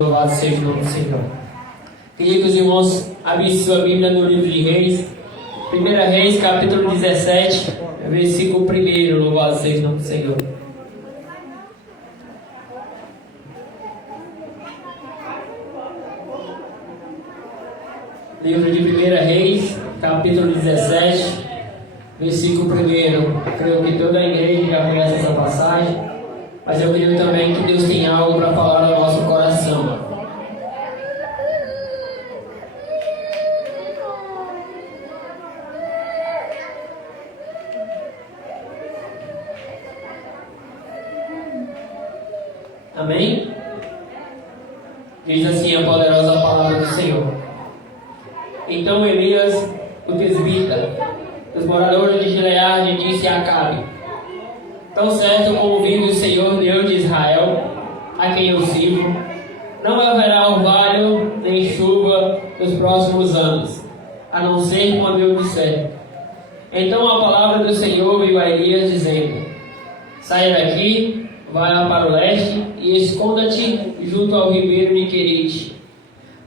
Louvado seja o nome do Senhor. Queria que os irmãos abrissem sua Bíblia no livro de Reis, 1 Reis, capítulo 17, versículo 1. Louvado seja o nome do Senhor. Livro de 1 Reis, capítulo 17, versículo 1. Creio que toda a igreja já conhece essa passagem, mas eu creio também que Deus tem algo para falar ao nosso coração. Amém? Diz assim a poderosa palavra do Senhor. Então Elias, o tesbita, dos moradores de Gileade, disse a Acabe: tão certo como vive o Senhor Deus de Israel, a quem eu sirvo, não haverá orvalho nem chuva nos próximos anos, a não ser quando eu disser. Então a palavra do Senhor veio a Elias dizendo: saia daqui, vai lá para o leste e esconda-te junto ao ribeiro de Querite,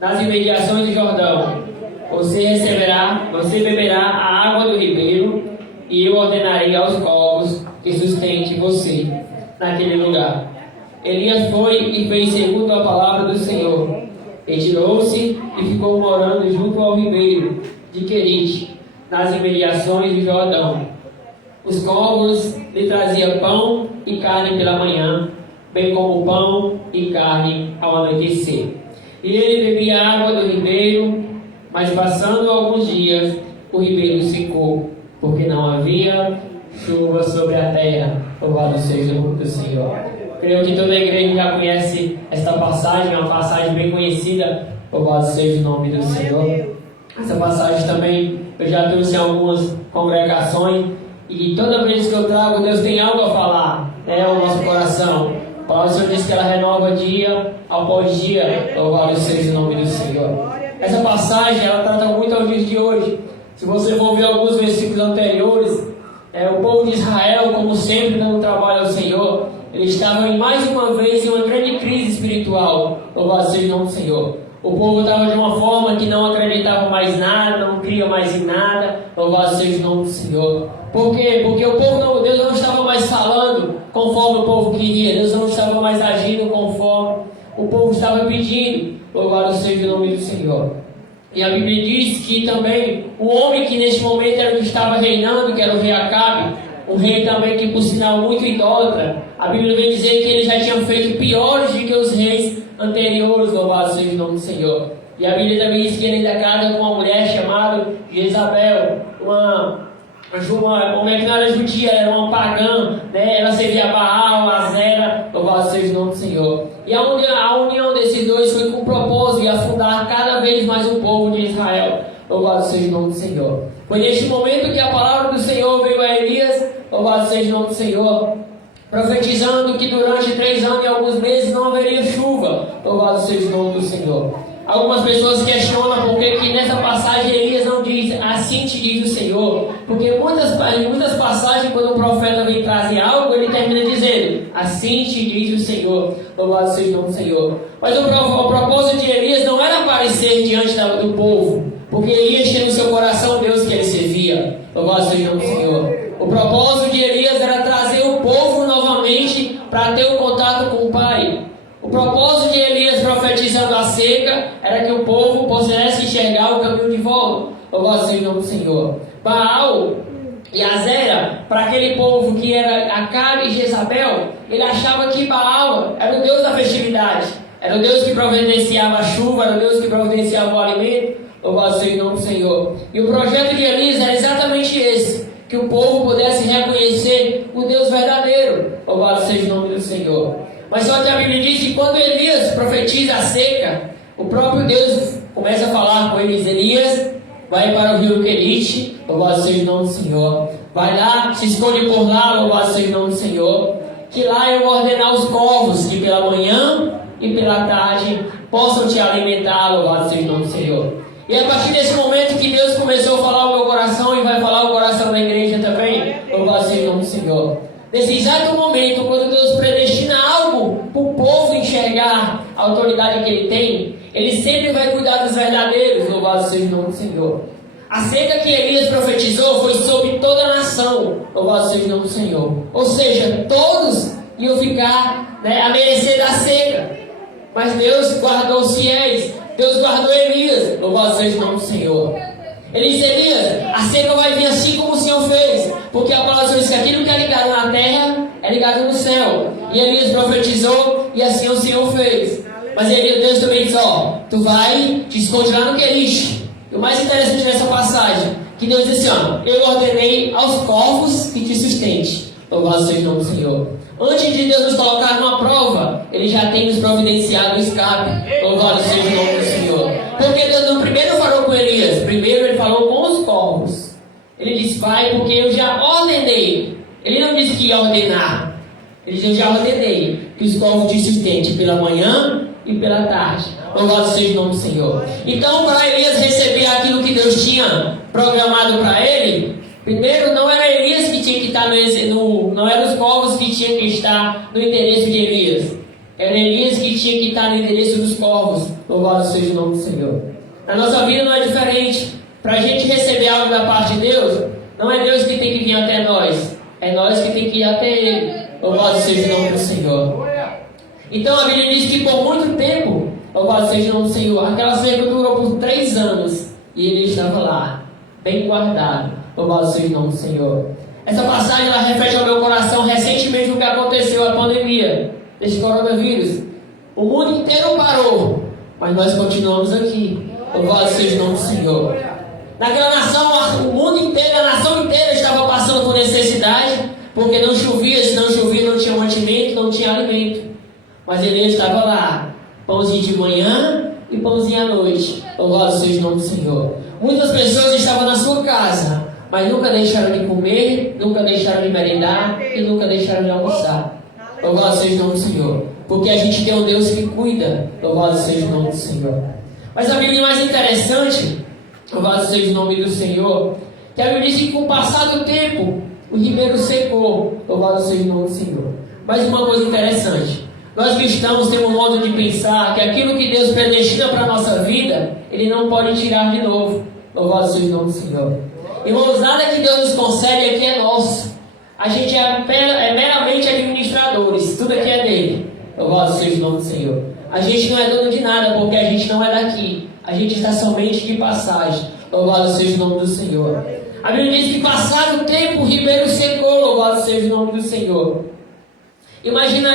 nas imediações do Jordão. Você beberá a água do ribeiro, e eu ordenarei aos corvos que sustente você naquele lugar. Elias foi e fez segundo a palavra do Senhor. Retirou-se e ficou morando junto ao ribeiro de Querite, nas imediações do Jordão. Os corvos lhe traziam pão e carne pela manhã, bem como pão e carne ao anoitecer. E ele bebia água do ribeiro, mas passando alguns dias, o ribeiro secou, porque não havia chuva sobre a terra. Louvado seja o nome do Senhor. Creio que toda a igreja já conhece esta passagem, é uma passagem bem conhecida. Louvado seja o nome do Senhor. Essa passagem também eu já trouxe em algumas congregações, e toda vez que eu trago, Deus tem algo a falar, ao nosso coração. A palavra do Senhor diz que ela renova dia após dia. Louvado seja o nome do Senhor. Essa passagem, ela trata muito aos dias de hoje. Se você for ver alguns versículos anteriores, o povo de Israel, como sempre, dando trabalho ao Senhor, eles estavam mais uma vez em uma grande crise espiritual. Louvado seja o nome do Senhor. O povo estava de uma forma que não acreditava mais nada, não cria mais em nada. Louvado seja o nome do Senhor. Por quê? Porque o povo Deus não estava mais falando conforme o povo queria. Deus não estava mais agindo conforme o povo estava pedindo. Louvado seja o nome do Senhor. E a Bíblia diz que também o homem que neste momento era o que estava reinando, que era o rei Acabe, um rei também que por sinal muito idólatra, a Bíblia vem dizer que ele já tinha feito piores do que os reis anteriores. Louvado seja o nome do Senhor. E a Bíblia também diz que ele ainda casa com uma mulher chamada Jezabel, uma mulher que não era judia, era uma pagã, ela servia a Baal, a Zera. Louvado seja o nome do Senhor. E a união desses dois foi com o propósito de afundar cada vez mais o povo de Israel. Louvado seja o nome do Senhor. Foi neste momento que a palavra do Senhor veio a Elias, louvado seja o nome do Senhor, profetizando que durante 3 anos e alguns meses não haveria chuva. Louvado seja o nome do Senhor. Algumas pessoas questionam por que nessa passagem Elias não diz assim te diz o Senhor, porque em muitas passagens, quando o profeta vem trazer algo, ele termina dizendo assim te diz o Senhor. Louvado seja o nome do Senhor. Mas o propósito de Elias não era aparecer diante do povo, porque Elias tinha no seu coração Deus que ele servia. Louvado seja o nome do Senhor. O propósito de Elias era trazer o povo novamente para ter um contato com o Pai. O propósito de Elias profetizando a seca era que o povo pudesse enxergar o caminho de volta. Louvado seja o nome do Senhor. Baal e Azera, para aquele povo que era Acabe e Jezabel, ele achava que Baal era o Deus da festividade, era o Deus que providenciava a chuva, era o Deus que providenciava o alimento. Louvado seja o nome do Senhor. E o projeto de Elias era exatamente esse, que o povo pudesse reconhecer o Deus verdadeiro. Louvado seja o nome do Senhor. Mas só que a Bíblia diz que quando Elias profetiza a seca, o próprio Deus começa a falar com eles: Elias, vai para o rio Querite, louvado seja o nome do Senhor. Vai lá, se esconde por lá, louvado seja o nome do Senhor. Que lá eu vou ordenar os corvos que pela manhã e pela tarde possam te alimentar, louvado seja o nome do Senhor. E a partir desse momento que Deus começou a falar ao meu coração e vai falar ao coração da igreja também, louvado seja o nome do Senhor. Nesse exato momento, quando Deus predestina algo para o povo enxergar, a autoridade que ele tem, ele sempre vai cuidar dos verdadeiros. Louvado seja o nome do Senhor. A seca que Elias profetizou foi sobre toda a nação. Louvado seja o nome do Senhor. Ou seja, todos iam ficar, a mercê da seca. Mas Deus guardou os fiéis. Deus guardou Elias. Louvado seja o nome do Senhor. Ele disse: Elias, a seca vai vir assim como o Senhor fez. Porque a palavra diz que aquilo que é ligado na terra é ligado no céu. E Elias profetizou e assim o Senhor fez. Mas Deus também disse: tu vai, te esconde lá no Queriche. E o mais interessante nessa passagem, que Deus disse: eu ordenei aos corvos que te sustente. Louvado seja o nome do Senhor. Antes de Deus nos colocar numa prova, Ele já tem nos providenciado o escape. Louvado seja o nome do Senhor. Porque Deus não primeiro falou com Elias, primeiro Ele falou com os corvos. Ele disse: vai, porque eu já ordenei. Ele não disse que ia ordenar. Ele disse: eu já ordenei que os corvos te sustentem pela manhã e pela tarde. Louvado seja o nome do Senhor. Então, para Elias receber aquilo que Deus tinha programado para ele, primeiro, não era Elias que tinha que estar não eram os corvos que tinham que estar no endereço de Elias. Era Elias que tinha que estar no endereço dos corvos. Louvado seja o nome do Senhor. Na nossa vida não é diferente. Para a gente receber algo da parte de Deus, não é Deus que tem que vir até nós. É nós que tem que ir até Ele. Louvado seja o nome do Senhor. Então a Bíblia diz que por muito tempo, louvado seja o nome do Senhor, aquela seca durou por 3 anos. E ele estava lá, bem guardado. Louvado seja o nome do Senhor. Essa passagem ela reflete ao meu coração recentemente o que aconteceu, a pandemia deste coronavírus. O mundo inteiro parou, mas nós continuamos aqui. Louvado seja o nome do Senhor. Naquela nação, o mundo inteiro, a nação inteira estava passando por necessidade, porque não chovia, se não chovia não tinha mantimento, não tinha alimento. Mas Elias estava lá, pãozinho de manhã e pãozinho à noite. Louvado seja o nome do Senhor. Muitas pessoas estavam na sua casa, mas nunca deixaram de comer, nunca deixaram de merendar e nunca deixaram de almoçar. Louvado seja o nome do Senhor. Porque a gente tem um Deus que cuida. Louvado seja o nome do Senhor. Mas a Bíblia mais interessante, louvado seja o nome do Senhor, que a Bíblia diz que com o passar do tempo, o ribeiro secou. Louvado seja o nome do Senhor. Mas uma coisa interessante, nós cristãos temos um modo de pensar que aquilo que Deus predestina para a nossa vida, Ele não pode tirar de novo. Louvado seja o nome do Senhor. Irmãos, nada que Deus nos concede aqui é nosso. A gente é meramente administradores. Tudo aqui é dele. Louvado seja o nome do Senhor. A gente não é dono de nada, porque a gente não é daqui. A gente está somente de passagem. Louvado seja o nome do Senhor. A Bíblia diz que passado o tempo o ribeiro secou. Louvado seja o nome do Senhor. Imagina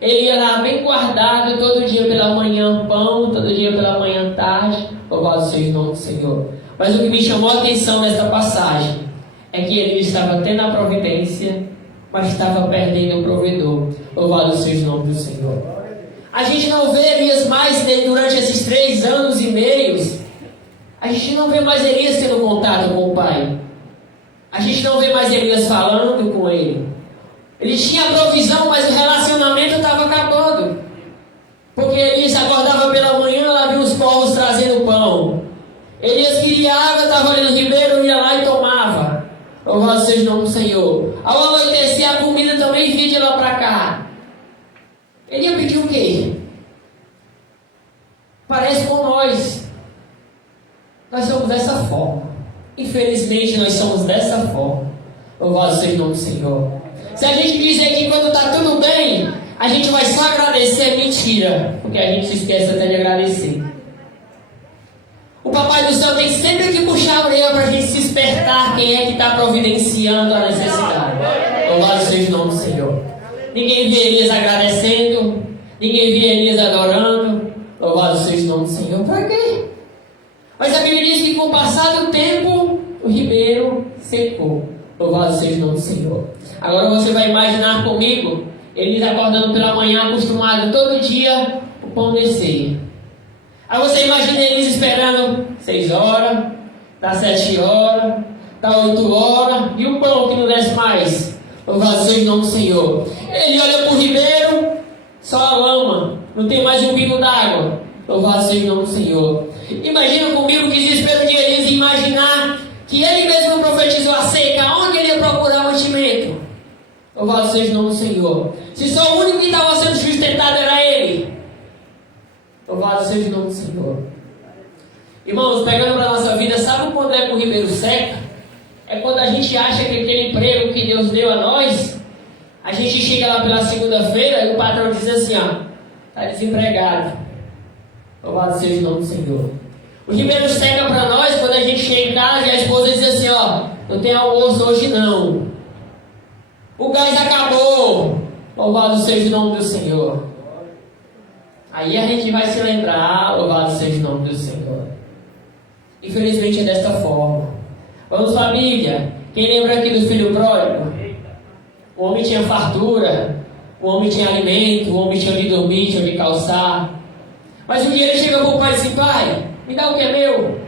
ele ia lá bem guardado, todo dia pela manhã pão, todo dia pela manhã tarde. Louvado seja o nome do Senhor. Mas o que me chamou a atenção nessa passagem é que ele estava tendo a providência, mas estava perdendo o provedor. Louvado seja o nome do Senhor. A gente não vê Elias mais durante esses 3 anos e meio. A gente não vê mais Elias tendo contato com o Pai. A gente não vê mais Elias falando com ele. Ele tinha provisão, mas o relacionamento estava acabando. Porque Elias acordava pela manhã, lá via os corvos trazendo pão. Elias queria água, estava ali no ribeiro, ia lá e tomava. Louvado seja o nome do Senhor. Ao anoitecer, a comida também vinha de lá para cá. Ele ia pedir o quê? Parece com nós. Nós somos dessa forma. Infelizmente, nós somos dessa forma. Louvado seja o nome do Senhor. Se a gente dizer que quando está tudo bem, a gente vai só agradecer, é mentira. Porque a gente se esquece até de agradecer. O Papai do Céu tem sempre que puxar a orelha para a gente se despertar quem é que está providenciando a necessidade. Louvado seja o nome do Senhor. Ninguém vê Elias agradecendo. Ninguém vê Elias adorando. Louvado seja o nome do Senhor. Para quê? Mas a Bíblia diz que com o passar do tempo, o ribeiro secou. Louvado seja o nome do Senhor. Agora você vai imaginar comigo, Elias acordando pela manhã, acostumado todo dia o pão descer. Aí você imagina Elias esperando 6 horas, dá 7 horas, dá 8 horas, e o pão que não desce mais. Louvado seja o nome do Senhor. Ele olha para o ribeiro, só a lama, não tem mais um pingo d'água. Louvado seja o nome do Senhor. Imagina comigo o desespero de Elias imaginar que ele mesmo profetizou a seca, onde ele ia procurar mantimento. Louvado seja o nome do Senhor. Se só o único que estava sendo sustentado era ele. Louvado seja o nome do Senhor. Irmãos, pegando para a nossa vida, sabe quando é que o ribeiro seca? É quando a gente acha que aquele emprego que Deus deu a nós, a gente chega lá pela segunda-feira e o patrão diz assim, ó, está desempregado. Louvado seja o nome do Senhor. O ribeiro seca para nós quando a gente chega em casa e a esposa diz assim, ó, não tem almoço hoje não. O gás acabou. Louvado seja o nome do Senhor. Aí a gente vai se lembrar, louvado seja o nome do Senhor. Infelizmente é desta forma. Vamos, família. Quem lembra aqui do filho pródigo? O homem tinha fartura, o homem tinha alimento, o homem tinha onde dormir, tinha onde calçar. Mas um dia ele chega para o pai e diz, pai, me dá o que é meu.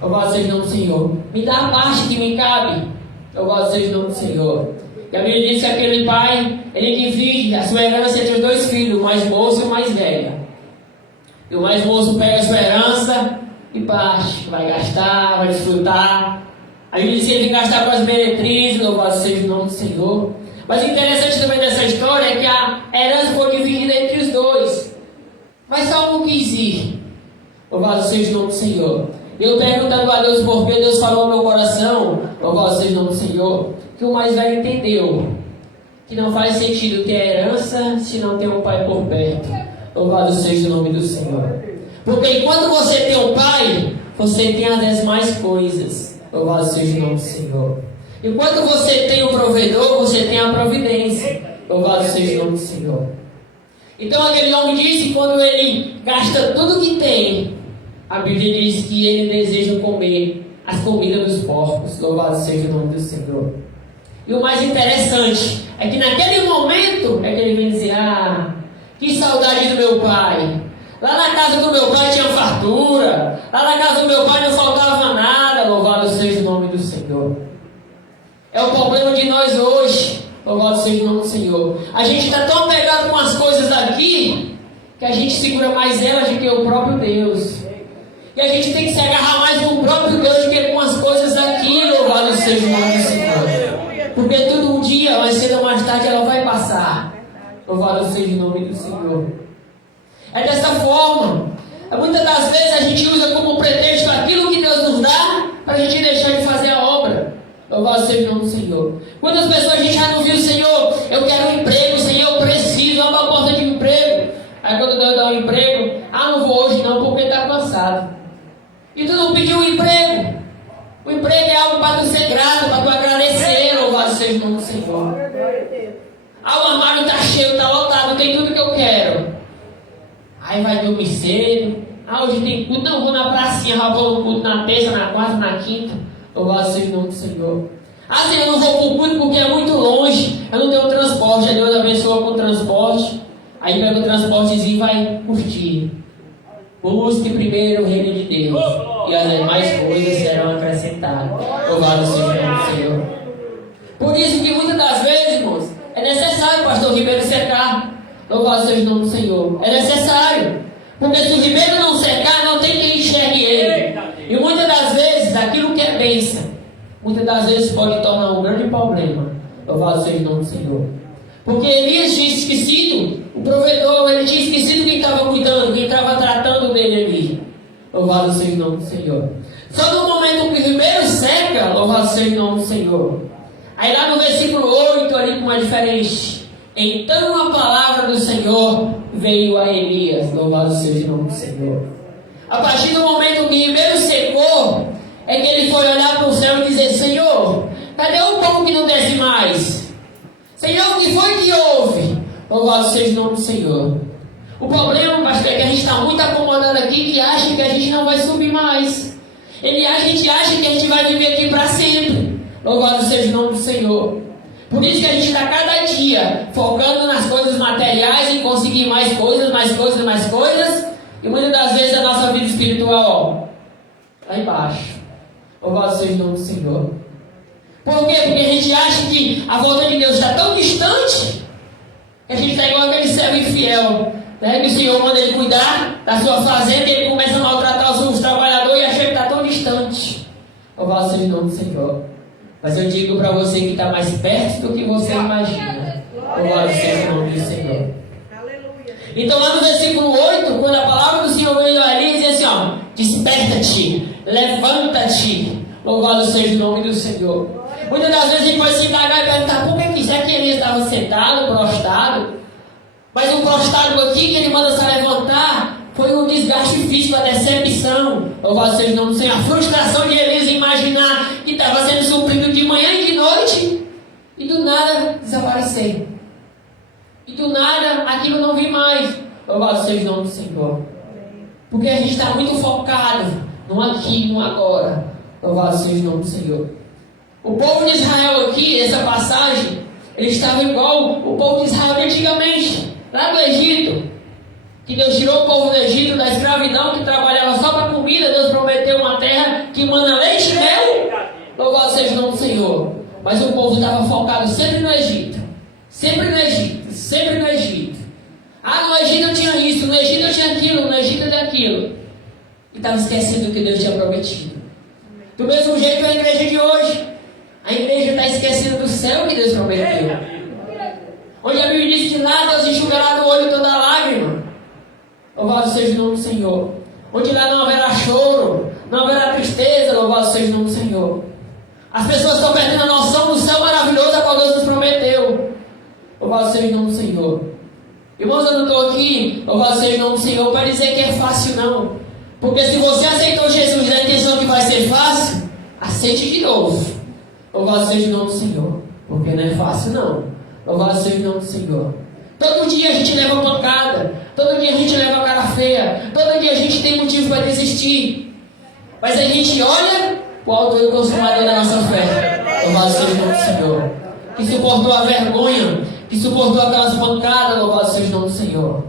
Louvado seja o nome do Senhor. Me dá a parte que me cabe. Louvado seja o nome do Senhor. E a Bíblia diz que aquele pai, ele divide a sua herança entre os dois filhos, o mais moço e o mais velho. E o mais moço pega a sua herança e parte, vai gastar, vai desfrutar. A Bíblia diz que ele vai gastar com as meretrizes, louvado seja o nome do Senhor. Mas o interessante também dessa história é que a herança foi dividida entre os dois. Mas só um quis ir. Louvado seja o nome do Senhor. Eu perguntando a Deus por que Deus falou no meu coração, louvado seja o nome do Senhor, que o mais velho entendeu que não faz sentido ter herança se não tem um pai por perto. Louvado seja o nome do Senhor. Porque enquanto você tem um pai, você tem as demais coisas. Louvado seja o nome do Senhor. Enquanto você tem o provedor, você tem a providência. Louvado seja o nome do Senhor. Então aquele homem disse que quando ele gasta tudo que tem, a Bíblia diz que ele deseja comer as comidas dos porcos. Louvado seja o nome do Senhor. E o mais interessante é que naquele momento é que ele vem dizer, que saudade do meu pai. Lá na casa do meu pai tinha fartura. Lá na casa do meu pai não faltava nada. Louvado seja o nome do Senhor. É o problema de nós hoje. Louvado seja o nome do Senhor. A gente está tão pegado com as coisas daqui que a gente segura mais elas do que o próprio Deus. E a gente tem que se agarrar mais com o próprio Deus do que com as coisas daqui. Louvado seja o nome do Senhor. Porque tudo um dia, mais cedo ou mais tarde, ela vai passar. Louvado seja o nome do Senhor. É dessa forma. Muitas das vezes a gente usa como pretexto aquilo que Deus nos dá para a gente deixar de fazer a obra. Louvado seja o nome do Senhor. Quantas pessoas a gente já não viu, Senhor, eu quero um emprego, Senhor, eu preciso, abre a porta de um emprego. Aí quando Deus dá um emprego, não vou hoje não porque está cansado. E tu não pediu um emprego. O emprego é algo para tu ser grato, para tu agradecer. Louvado seja o nome do Senhor. O armário está cheio, está lotado, tem tudo que eu quero. Aí vai dormir cedo. Hoje tem culto, não vou na pracinha, vou no culto na terça, na quarta, na quinta. Louvado seja o nome do Senhor. Senhor, eu não vou para o culto porque é muito longe. Eu não tenho transporte. Aí Deus abençoa com o transporte. Aí pega o transportezinho e vai curtir. Busque primeiro o reino de Deus. E as demais coisas serão acrescentadas. Louvado seja o nome do Senhor. Por isso que muitas das vezes, irmãos, é necessário, pastor Ribeiro, secar. Louvado seja o nome do Senhor. É necessário. Porque se o ribeiro não secar, não tem quem enxergue ele. E muitas das vezes, aquilo que é bênção, muitas das vezes pode tornar um grande problema. Louvado seja o nome do Senhor. Porque Elias tinha esquecido, o provedor, ele tinha esquecido quem estava cuidando, quem estava tratando dele ali. Louvado seja o nome do Senhor. Só no momento que o ribeiro seca, louvado seja o nome do Senhor. Aí lá no versículo 8, ali com uma diferente. Então a palavra do Senhor veio a Elias. Louvado seja o nome do Senhor. A partir do momento que o ribeiro secou, é que ele foi olhar para o céu e dizer, Senhor, cadê o pão que não desce mais? Senhor, o que foi que houve? Louvado seja o nome do Senhor. O problema, pastor, é que a gente está muito acomodado aqui, que acha que a gente não vai subir mais. A gente acha que a gente vai viver aqui para sempre. Louvado seja o nome do Senhor. Por isso que a gente está cada dia focando nas coisas materiais, em conseguir mais coisas, mais coisas, mais coisas. E muitas das vezes a nossa vida espiritual, lá embaixo. Louvado seja o nome do Senhor. Por quê? Porque a gente acha que a volta de Deus está tão distante, que a gente está igual aquele servo infiel, né? Que o Senhor manda ele cuidar da sua fazenda e ele começa a maltratar os seus trabalhadores e acha que está tão distante. Louvado seja o nome do Senhor. Mas eu digo para você que está mais perto do que você imagina. Louvado seja o nome do Senhor. Então lá no versículo 8, quando a palavra do Senhor veio a Elias, diz assim, ó, desperta-te, levanta-te, louvado seja o nome do Senhor. Muitas das vezes a gente pode se indagar e perguntar, por que será que Elias estava sentado, prostrado? Mas o prostrado aqui que ele manda se levantar foi um desgaste físico, a decepção, louvado seja o nome do Senhor, a frustração de Elias imaginar que estava sendo suprido de manhã e de noite, e do nada desaparecer. E do nada aquilo não vir mais. Louvado seja o nome do Senhor. Porque a gente está muito focado no aqui, no agora. Louvado seja o nome do Senhor. O povo de Israel aqui, essa passagem, ele estava igual o povo de Israel antigamente, lá do Egito. Que Deus tirou o povo do Egito da escravidão, que trabalhava só para comida. Deus prometeu uma terra que manda leite e mel. Louvado seja o nome do Senhor. Mas o povo estava focado sempre no Egito. Sempre no Egito. Sempre no Egito. Ah, no Egito eu tinha isso, no Egito eu tinha aquilo, no Egito eu tinha aquilo. E estava esquecendo do que Deus tinha prometido. Do mesmo jeito a igreja de hoje. A igreja está esquecendo do céu que Deus prometeu. Onde a Bíblia diz que lá Deus enxugará do olho toda lágrima. Louvado seja o nome do Senhor. Onde lá não haverá choro, não haverá tristeza, louvado seja o nome do Senhor. As pessoas estão perdendo a noção do céu maravilhoso a qual Deus nos prometeu. Louvado seja o nome do Senhor. Irmãos, eu não estou aqui, louvado seja o nome do Senhor, para dizer que é fácil, não. Porque se você aceitou Jesus na intenção que vai ser fácil, aceite de novo. Louvado seja o nome do Senhor. Porque não é fácil, não. Louvado seja o nome do Senhor. Todo dia a gente leva pancada. Todo dia a gente leva cara feia. Todo dia a gente tem motivo para desistir. Mas a gente olha o autor e consumador da nossa fé. Louvado seja o nome do Senhor. Que suportou a vergonha, que suportou aquelas pancadas, louvado seja o nome do Senhor.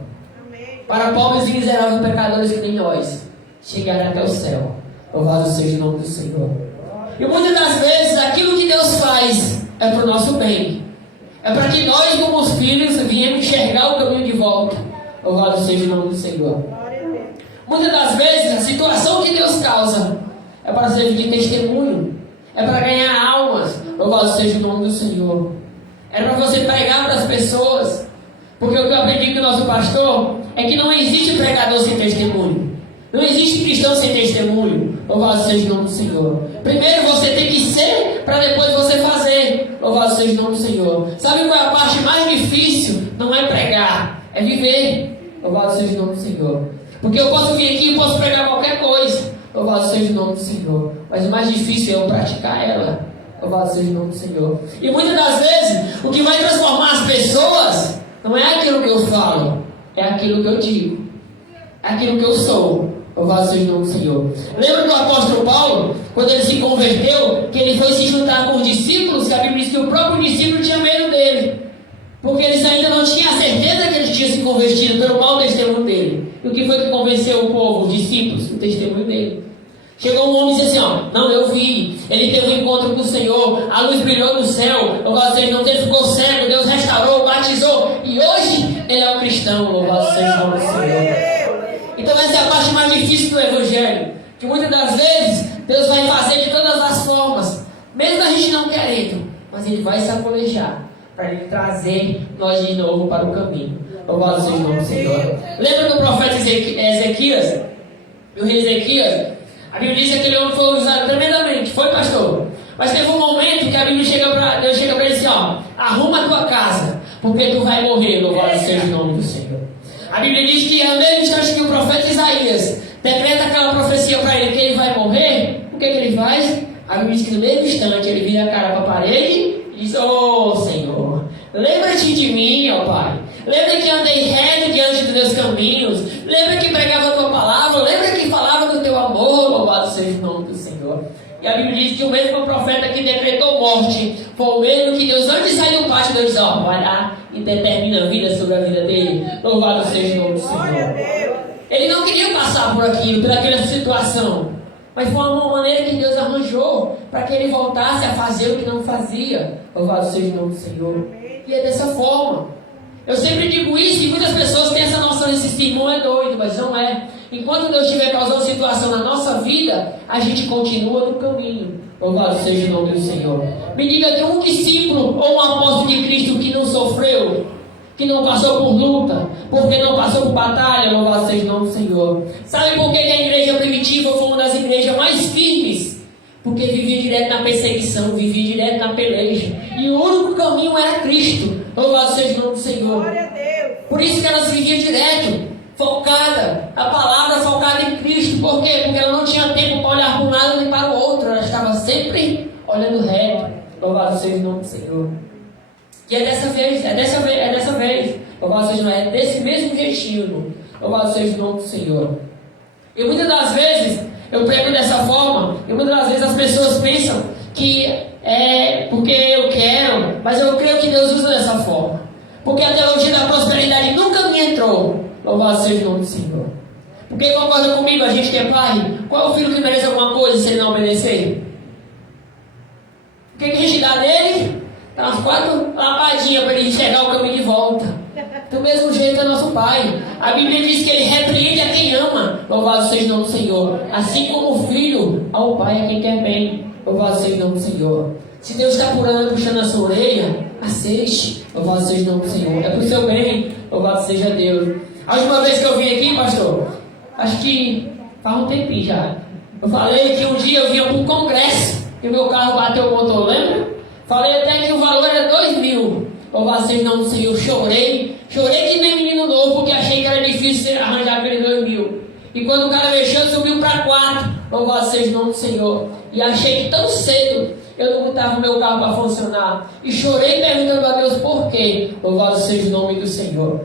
Para pobres e miseráveis pecadores que nem nós, chegarem até o céu. Louvado seja o nome do Senhor. E muitas das vezes, aquilo que Deus faz é para o nosso bem. É para que nós, como os filhos, viemos enxergar o caminho de volta. Louvado seja o nome do Senhor. Muitas das vezes, a situação que Deus causa é para servir de testemunho. É para ganhar almas. Louvado seja o nome do Senhor. É para você pregar para as pessoas. Porque o que eu aprendi com o nosso pastor é que não existe pregador sem testemunho. Não existe cristão sem testemunho. Louvado seja o nome do Senhor. Primeiro você tem que ser, para depois você fazer. Louvado seja o nome do Senhor. Sabe qual é a parte mais difícil? Não é pregar, é viver. Louvado seja o nome do Senhor. Porque eu posso vir aqui e posso pregar qualquer coisa. Louvado seja o nome do Senhor. Mas o mais difícil é eu praticar ela. Louvado seja o nome do Senhor. E muitas das vezes, o que vai transformar as pessoas não é aquilo que eu falo, é aquilo que eu digo, é aquilo que eu sou. Louvado seja o nome do Senhor. Lembra do apóstolo Paulo, quando ele se converteu, que ele foi se juntar com os discípulos, que a Bíblia diz que o próprio discípulo tinha medo dele, porque eles ainda não tinham a certeza que ele tinha se convertido pelo mau testemunho dele. E o que foi que convenceu o povo, os discípulos? O testemunho dele. Chegou um homem e disse assim, ó, não, eu vi, ele teve um encontro com o Senhor, a luz brilhou no céu, louvado seja o nome dele, ficou cego, Deus restaurou, batizou, e hoje ele é um cristão, louvado seja o nome do Senhor. Então essa é a parte mais difícil do Evangelho, que muitas das vezes Deus vai fazer de todas as formas, mesmo a gente não querendo, mas Ele vai sacolejar, para Ele trazer nós de novo para o caminho. Louvado seja o nome do Senhor. Lembra do profeta Ezequias? Do rei Ezequias? A Bíblia diz que aquele homem foi usado tremendamente, foi, pastor? Mas teve um momento que a Bíblia Deus chega para ele assim, ó, arruma a tua casa, porque tu vai morrer, louvado seja o nome do Senhor. A Bíblia diz que no mesmo instante que o profeta Isaías decreta aquela profecia para ele que ele vai morrer, o que ele faz? A Bíblia diz que no mesmo instante ele vira a cara para a parede e diz, ô Senhor, lembra-te de mim, ó Pai. Lembra que andei reto diante dos teus caminhos. Lembra que pregava a tua palavra. Lembra que falava do teu amor. Louvado seja o nome do Senhor. E a Bíblia diz que o mesmo profeta que decretou morte foi o mesmo que Deus, antes de sair do pátio, Deus disse, ó, vai lá e determina a vida sobre a vida dele. Louvado seja o nome do Senhor. Ele não queria passar por aquilo, por aquela situação, mas foi uma maneira que Deus arranjou para que ele voltasse a fazer o que não fazia. Louvado seja o nome do Senhor. E é dessa forma. Eu sempre digo isso, e muitas pessoas têm essa noção, esse irmão é doido, mas não é. Enquanto Deus estiver causando situação na nossa vida, a gente continua no caminho. Louvado seja o nome do Senhor. Me diga que um discípulo ou um apóstolo de Cristo que não sofreu, que não passou por luta, porque não passou por batalha, louvado seja o nome do Senhor. Sabe por que a igreja primitiva foi uma das igrejas mais firmes? Porque vivia direto na perseguição, vivia direto na peleja. E o único caminho era Cristo. Louvado seja o nome do Senhor. Glória a Deus. Por isso que elas viviam direto, focada, a palavra focada em Cristo. Por quê? Porque ela não tinha tempo para olhar para um lado nem para o outro. Ela estava sempre olhando reto. Louvado seja o nome do Senhor. E é dessa vez. Louvado seja o nome, é desse mesmo jeitinho. Louvado seja o nome do Senhor. E muitas das vezes eu prego dessa forma, e muitas das vezes as pessoas pensam que é porque eu quero, mas eu creio que Deus usa dessa forma. Porque a teologia da prosperidade nunca me entrou. Louvado seja o nome do Senhor. Porque concorda comigo, a gente que é pai, qual é o filho que merece alguma coisa se ele não obedecer? O que a gente dá nele? Dá umas 4 lapadinhas para ele enxergar o caminho de volta. Do mesmo jeito é nosso Pai. A Bíblia diz que Ele repreende a quem ama. Louvado seja o nome do Senhor. Assim como o filho ao Pai a quem quer bem. Louvado seja o nome do Senhor. Se Deus está puxando a sua orelha, aceite. Louvado seja o nome do Senhor. É para o seu bem. Louvado seja Deus. A última vez que eu vim aqui, pastor, acho que faz um tempinho já. Eu falei que um dia eu vinha para um congresso e o meu carro bateu o motor, lembra? Falei até que o valor era 2.000. Louvado seja o nome do Senhor. Chorei que nem menino novo, porque achei que era difícil arranjar aquele 2.000. E quando o cara mexeu, subiu para 4. Louvado seja o nome do Senhor. E achei que tão cedo eu não botava o meu carro para funcionar. E chorei perguntando a Deus por quê. Louvado seja o nome do Senhor.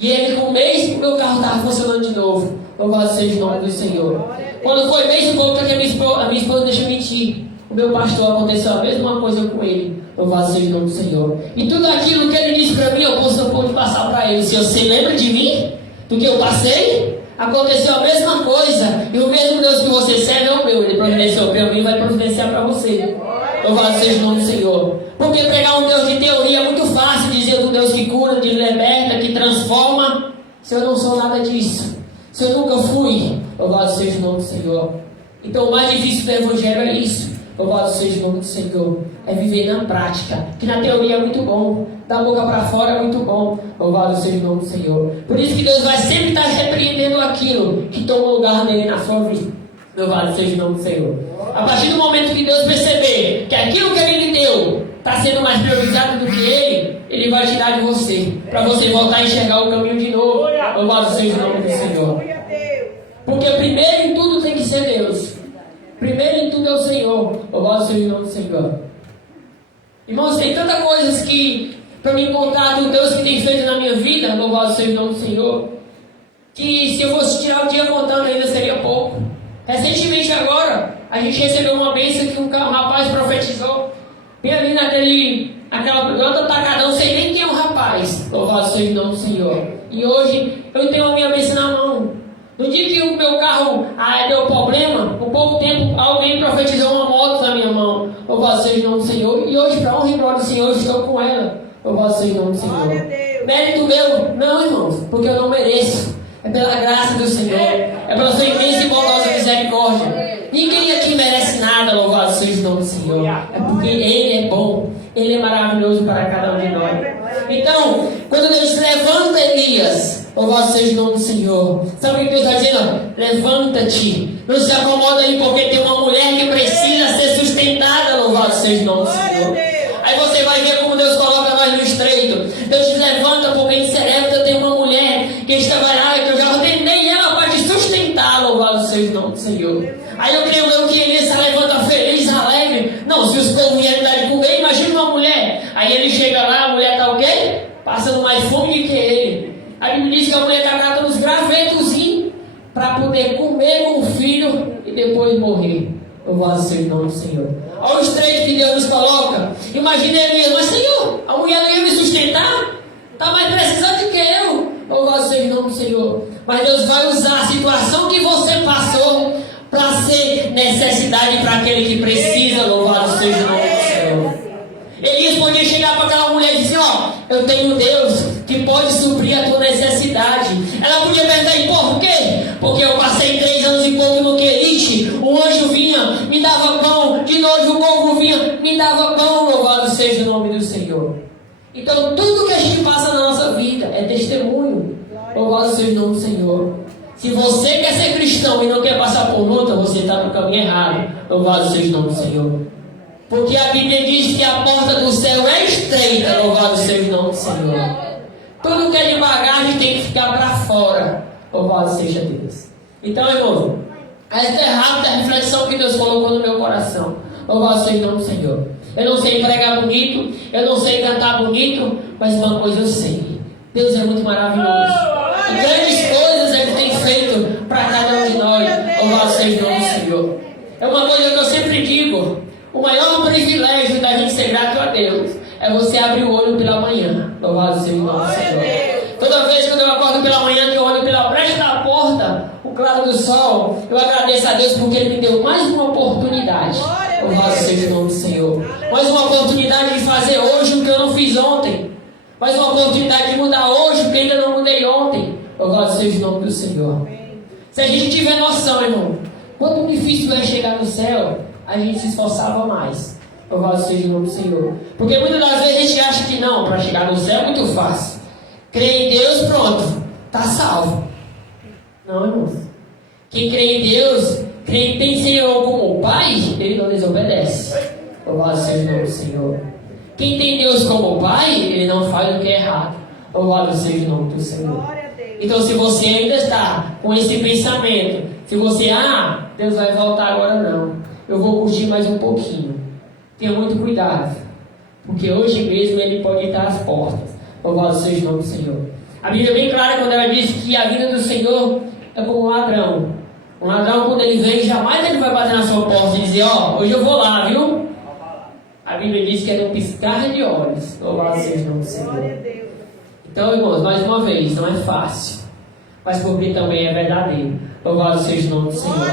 E ele, com um mês, o meu carro estava funcionando de novo. Louvado seja o nome do Senhor. Quando foi mês e pouco, que a minha esposa deixa mentir. O meu pastor, aconteceu a mesma coisa com ele. Louvado seja o nome do Senhor. E tudo aquilo que ele disse para mim, eu pude passar para ele. Se você lembra de mim, do que eu passei, aconteceu a mesma coisa. E o mesmo Deus que você serve é o meu. Ele providenciou para mim e vai providenciar para você. Louvado seja o nome do Senhor. Porque pregar um Deus de teoria é muito fácil. Dizer do Deus que cura, que liberta, que transforma. Se eu não sou nada disso, se eu nunca fui, louvado seja o nome do Senhor. Então o mais difícil do Evangelho é isso. Louvado seja o nome do Senhor. É viver na prática. Que na teoria é muito bom. Da boca para fora é muito bom. Louvado seja o nome do Senhor. Por isso que Deus vai sempre estar repreendendo aquilo que toma lugar nele na sua vida. Louvado seja o nome do Senhor. A partir do momento que Deus perceber que aquilo que Ele lhe deu está sendo mais priorizado do que Ele vai tirar de você. Para você voltar a enxergar o caminho de novo. Louvado seja o nome do Senhor. Porque primeiro em tudo tem que ser Deus. Primeiro em tudo é o Senhor. Louvado seja o nome do Senhor. Irmãos, tem tantas coisas que para me contar do Deus que tem feito na minha vida, louvado seja o nome do Senhor, que se eu fosse tirar o dia contando ainda seria pouco. Recentemente agora, a gente recebeu uma bênção que um rapaz profetizou. Bem ali naquela outro atacadão, sei nem quem é o rapaz. Louvado seja o nome do Senhor. E hoje eu tenho a minha bênção na mão. No dia que o meu carro deu problema, por pouco tempo alguém profetizou uma moto na minha mão. Louvado seja o nome do Senhor. E hoje, para honra e glória do Senhor, eu estou com ela. Louvado seja o nome do Senhor. Mérito meu? Não, irmãos, porque eu não mereço. É pela graça do Senhor. É pela sua imensa e bondosa misericórdia. Ninguém aqui merece nada, louvado seja o nome do Senhor. É porque Ele é bom. Ele é maravilhoso para cada um de nós. Então, quando Deus levanta Elias, louvado seja o nome do Senhor. Sabe o que Deus está dizendo? Levanta-te. Não se acomoda aí porque tem uma mulher que precisa ser sustentada, louvado seja o nome do Senhor. Aí você vai ver como Deus coloca nós no estreito. Deus te levanta porque em Serepta tem uma mulher que estava lá, que eu já ordenei ela para te sustentar, louvado seja o nome do Senhor. Aí eu creio que Elias se levanta feliz, alegre. Não, se os povos vierem dar de comer, imagina uma mulher. Aí ele chega lá, a mulher está o quê? Passando mais fome do que ele. A Bíblia diz que a mulher está catando os gravetozinhos para poder comer com o filho e depois morrer. Louvado seja o nome do Senhor. Olha o estreito que Deus nos coloca. Imagina Elias, mas Senhor, a mulher não ia me sustentar? Está mais precisando do que eu. Louvado seja o nome do Senhor. Mas Deus vai usar a situação que você passou para ser necessidade para aquele que precisa. Louvado seja o nome do Senhor. Elias podia chegar para aquela mulher e dizer: ó, eu tenho Deus que pode suprir a tua necessidade. Ela podia perguntar: e por quê? Porque eu passei 3 anos e pouco no Querite. O anjo vinha, me dava pão. De novo o povo vinha, me dava pão. Louvado seja o nome do Senhor. Então tudo que a gente passa na nossa vida cristão e não quer passar por luta, você está no caminho errado. Louvado seja o nome do Senhor. Porque a Bíblia diz que a porta do céu é estreita. Louvado seja o nome do Senhor. Tudo que é de bagagem tem que ficar para fora. Louvado seja Deus. Então, irmão, esta é rápida a reflexão que Deus colocou no meu coração. Louvado seja o nome do Senhor. Eu não sei pregar bonito, eu não sei cantar bonito, mas uma coisa eu sei: Deus é muito maravilhoso. E grandes coisas Ele tem feito para cada um de nós. Louvado seja o nome do Senhor. É uma coisa que eu sempre digo: o maior privilégio da gente ser grato a Deus é você abrir o olho pela manhã. Louvado seja o nome do Senhor. Toda vez que eu acordo pela manhã, que eu olho pela brecha da porta, o claro do sol, eu agradeço a Deus porque Ele me deu mais uma oportunidade. Louvado seja o nome do Senhor. Mais uma oportunidade de fazer hoje o que eu não fiz ontem. Mais uma oportunidade de mudar hoje o que ainda não mudei ontem. Louvado seja o nome do Senhor. Se a gente tiver noção, irmão, quanto difícil é chegar no céu, a gente se esforçava mais. Louvado seja o nome do Senhor. Porque muitas das vezes a gente acha que não, para chegar no céu é muito fácil. Crê em Deus, pronto, está salvo. Não, irmãos. Quem crê em Deus, quem tem Senhor como Pai, Ele não desobedece. Louvado seja o nome do Senhor. Quem tem Deus como Pai, Ele não faz o que é errado. Louvado seja o nome do Senhor. Então, se você ainda está com esse pensamento, se você, Deus vai voltar agora, não, eu vou curtir mais um pouquinho, tenha muito cuidado, porque hoje mesmo Ele pode estar às portas. Louvado seja o nome do Senhor. A Bíblia é bem clara quando ela diz que a vida do Senhor é como um ladrão. Um ladrão, quando ele vem, jamais ele vai bater na sua porta e dizer: hoje eu vou lá, viu? A Bíblia diz que é um piscar de olhos. Louvado seja o nome do Senhor. Então, irmãos, mais uma vez, não é fácil, mas porque também é verdadeiro. Louvado seja o nome do Senhor.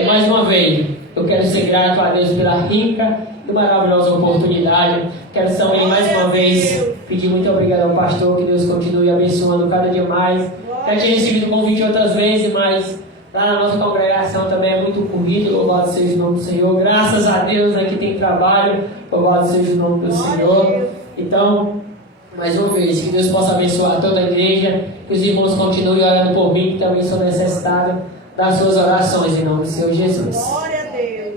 E mais uma vez, eu quero ser grato a Deus pela rica e maravilhosa oportunidade. Quero também mais uma vez pedir muito obrigado ao pastor, que Deus continue abençoando cada dia mais. Já tinha recebido o convite outras vezes, mas lá na nossa congregação também é muito corrido. Louvado seja o nome do Senhor. Graças a Deus aqui tem trabalho. Louvado seja o nome do Senhor. Então, mais uma vez, que Deus possa abençoar toda a igreja, que os irmãos continuem orando por mim, que também sou necessitado das suas orações, em nome do Senhor Jesus. Glória a Deus.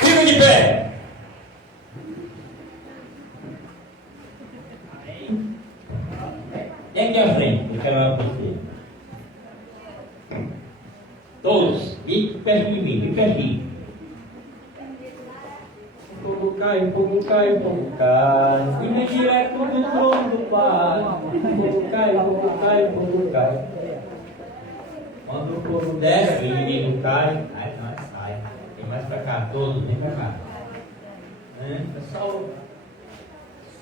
Fica de pé. Vem aqui à frente, eu quero orar por você. Todos, e perto de mim, e pertinho. O povo cai, o povo cai, o povo cai. E vem direto do trono do Pai. O povo cai, o povo cai, o povo cai. Quando o povo desce, o inimigo cai. Aí nós sai. Tem mais pra cá, todos, vem pra cá.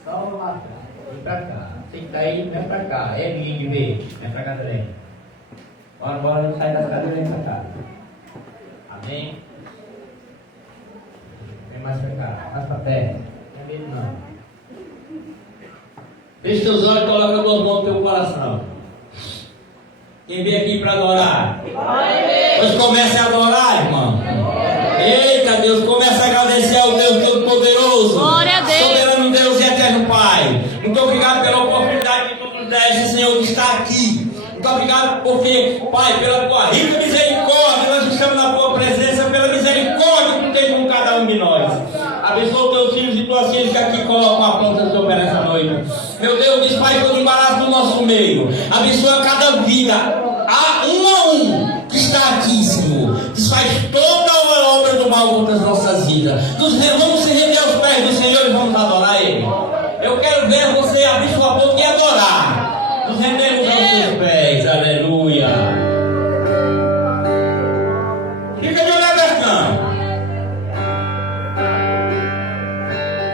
Só lá atrás. Vem pra cá. Você que tá aí, vem pra cá. É lindo de ver. Vem pra cá também. Bora, sai das cadeiras, vem pra cá. Amém? Vem mais pra cá, mais pra perto. Não é medo não. Feche teus olhos e coloca as duas mãos no teu coração. Quem veio aqui para adorar? Pois comece a adorar, irmão. Eita Deus, comece a agradecer ao Deus Todo-Poderoso. Glória a Deus. Soberano Deus e Eterno Pai. Muito obrigado pela oportunidade que tu nos deste, Senhor, de estar aqui. Muito obrigado porque, Pai, pela tua rica misericórdia, nós estamos na tua presença, pela misericórdia que tu tens com cada um de nós. Abençoa teus filhos e tuas filhas que aqui colocam a ponta do teu pé nessa noite. Meu Deus, desfaz todo embaraço do nosso meio. Abençoa cada vida, um a um, que está aqui, Senhor. Desfaz toda a obra do mal contra as nossas vidas. Vamos se render aos pés do Senhor e vamos adorar Ele. Eu quero ver você abrir sua boca e adorar. Nos rendemos aos teus pés. Aleluia. Fica de olhar abertão.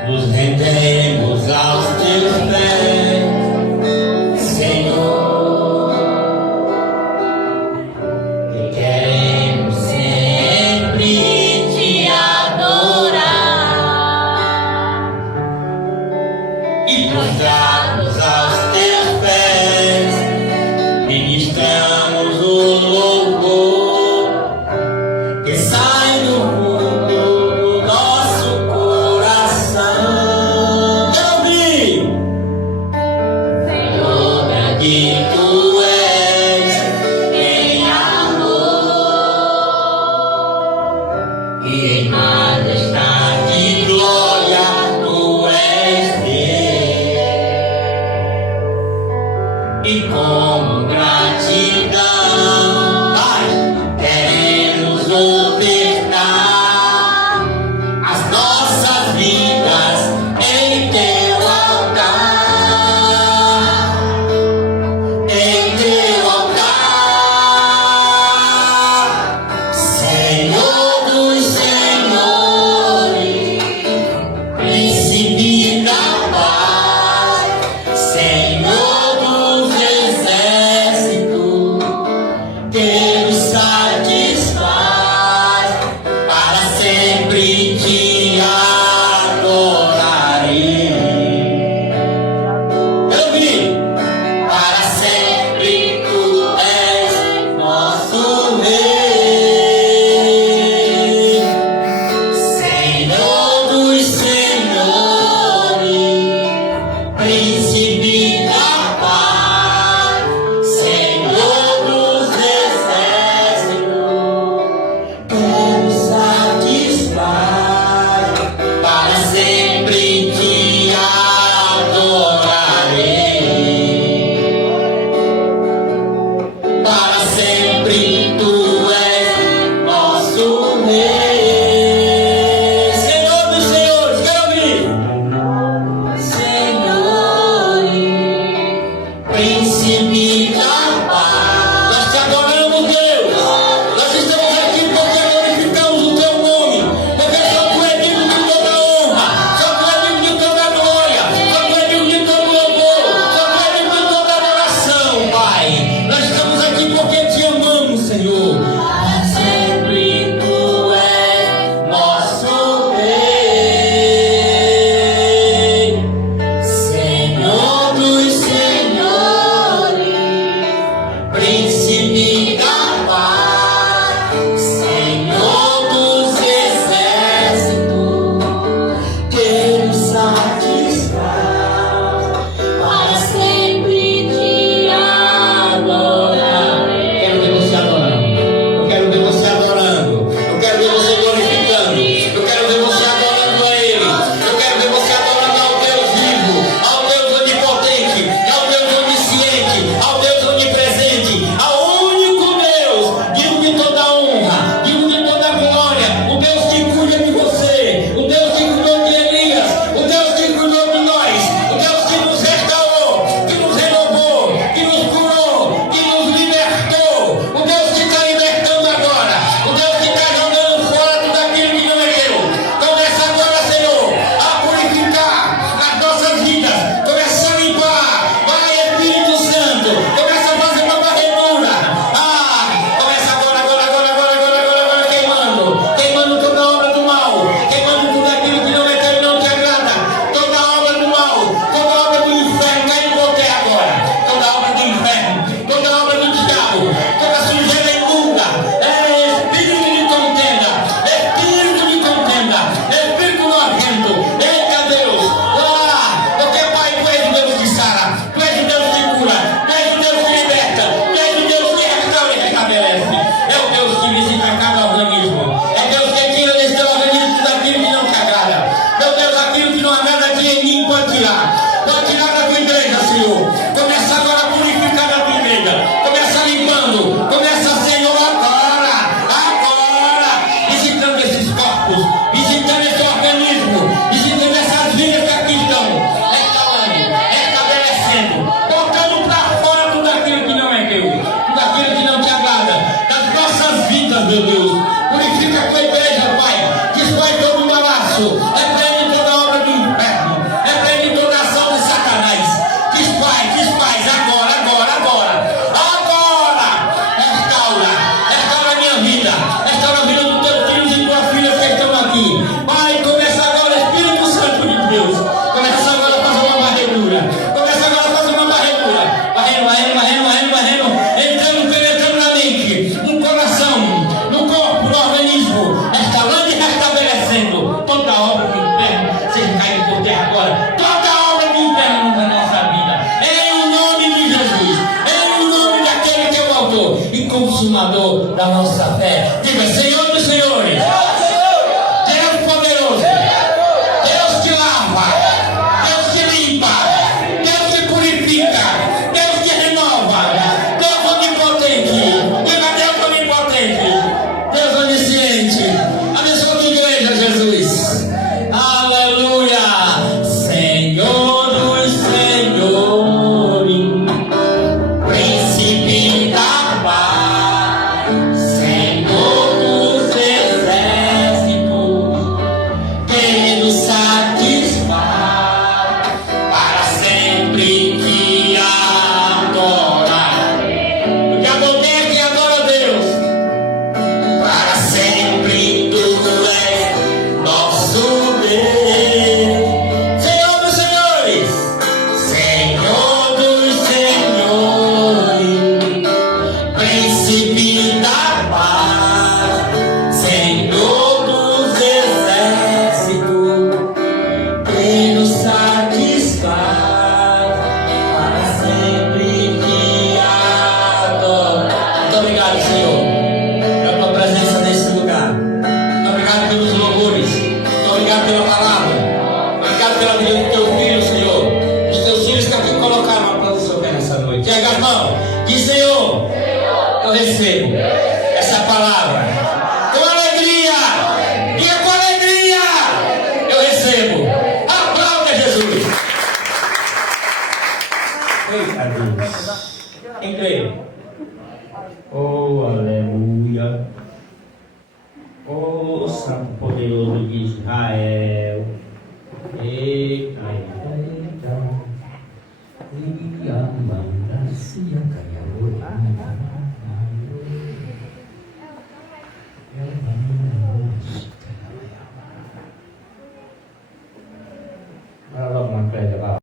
Nos rendemos aos teus pés, Senhor, e queremos sempre te adorar e prostrarmos aos teus pés, ministramos o louvor que sai do fundo do nosso coração. consumador da nossa fé. Diga, Senhor dos Senhores, Deus poderoso, Deus que lava, Deus que limpa, Deus que purifica, Deus que renova, Deus onipotente, diga Deus onipotente, Deus onisciente. Abençoa a tua igreja, Jesus. Aleluia. Senhor dos Senhores, Príncipe da paz, Senhor dos exércitos, quem nos satisfaz para sempre te adorar. Porque adora quem adora a Deus, para sempre tu és nosso Deus. Senhor dos Senhores, Senhor dos Senhores, Príncipe da paz, Senhor dos exércitos, quem nos satisfaz para sempre te adorar. Muito obrigado, Senhor, pela tua presença nesse lugar. Muito obrigado pelos louvores. Muito obrigado pela palavra. Obrigado pela vida do teu filho, Senhor. Os teus filhos que aqui colocaram a planta sobre nessa noite. Pega as mãos. Diz, Senhor, eu recebo essa palavra com alegria. Diga com alegria. Eu recebo. Aplauda Jesus. Eita Deus. Quem crê? Oh, aleluia. Oh, Santo Poderoso de Israel. Eita, eita. E a mão da cia caia.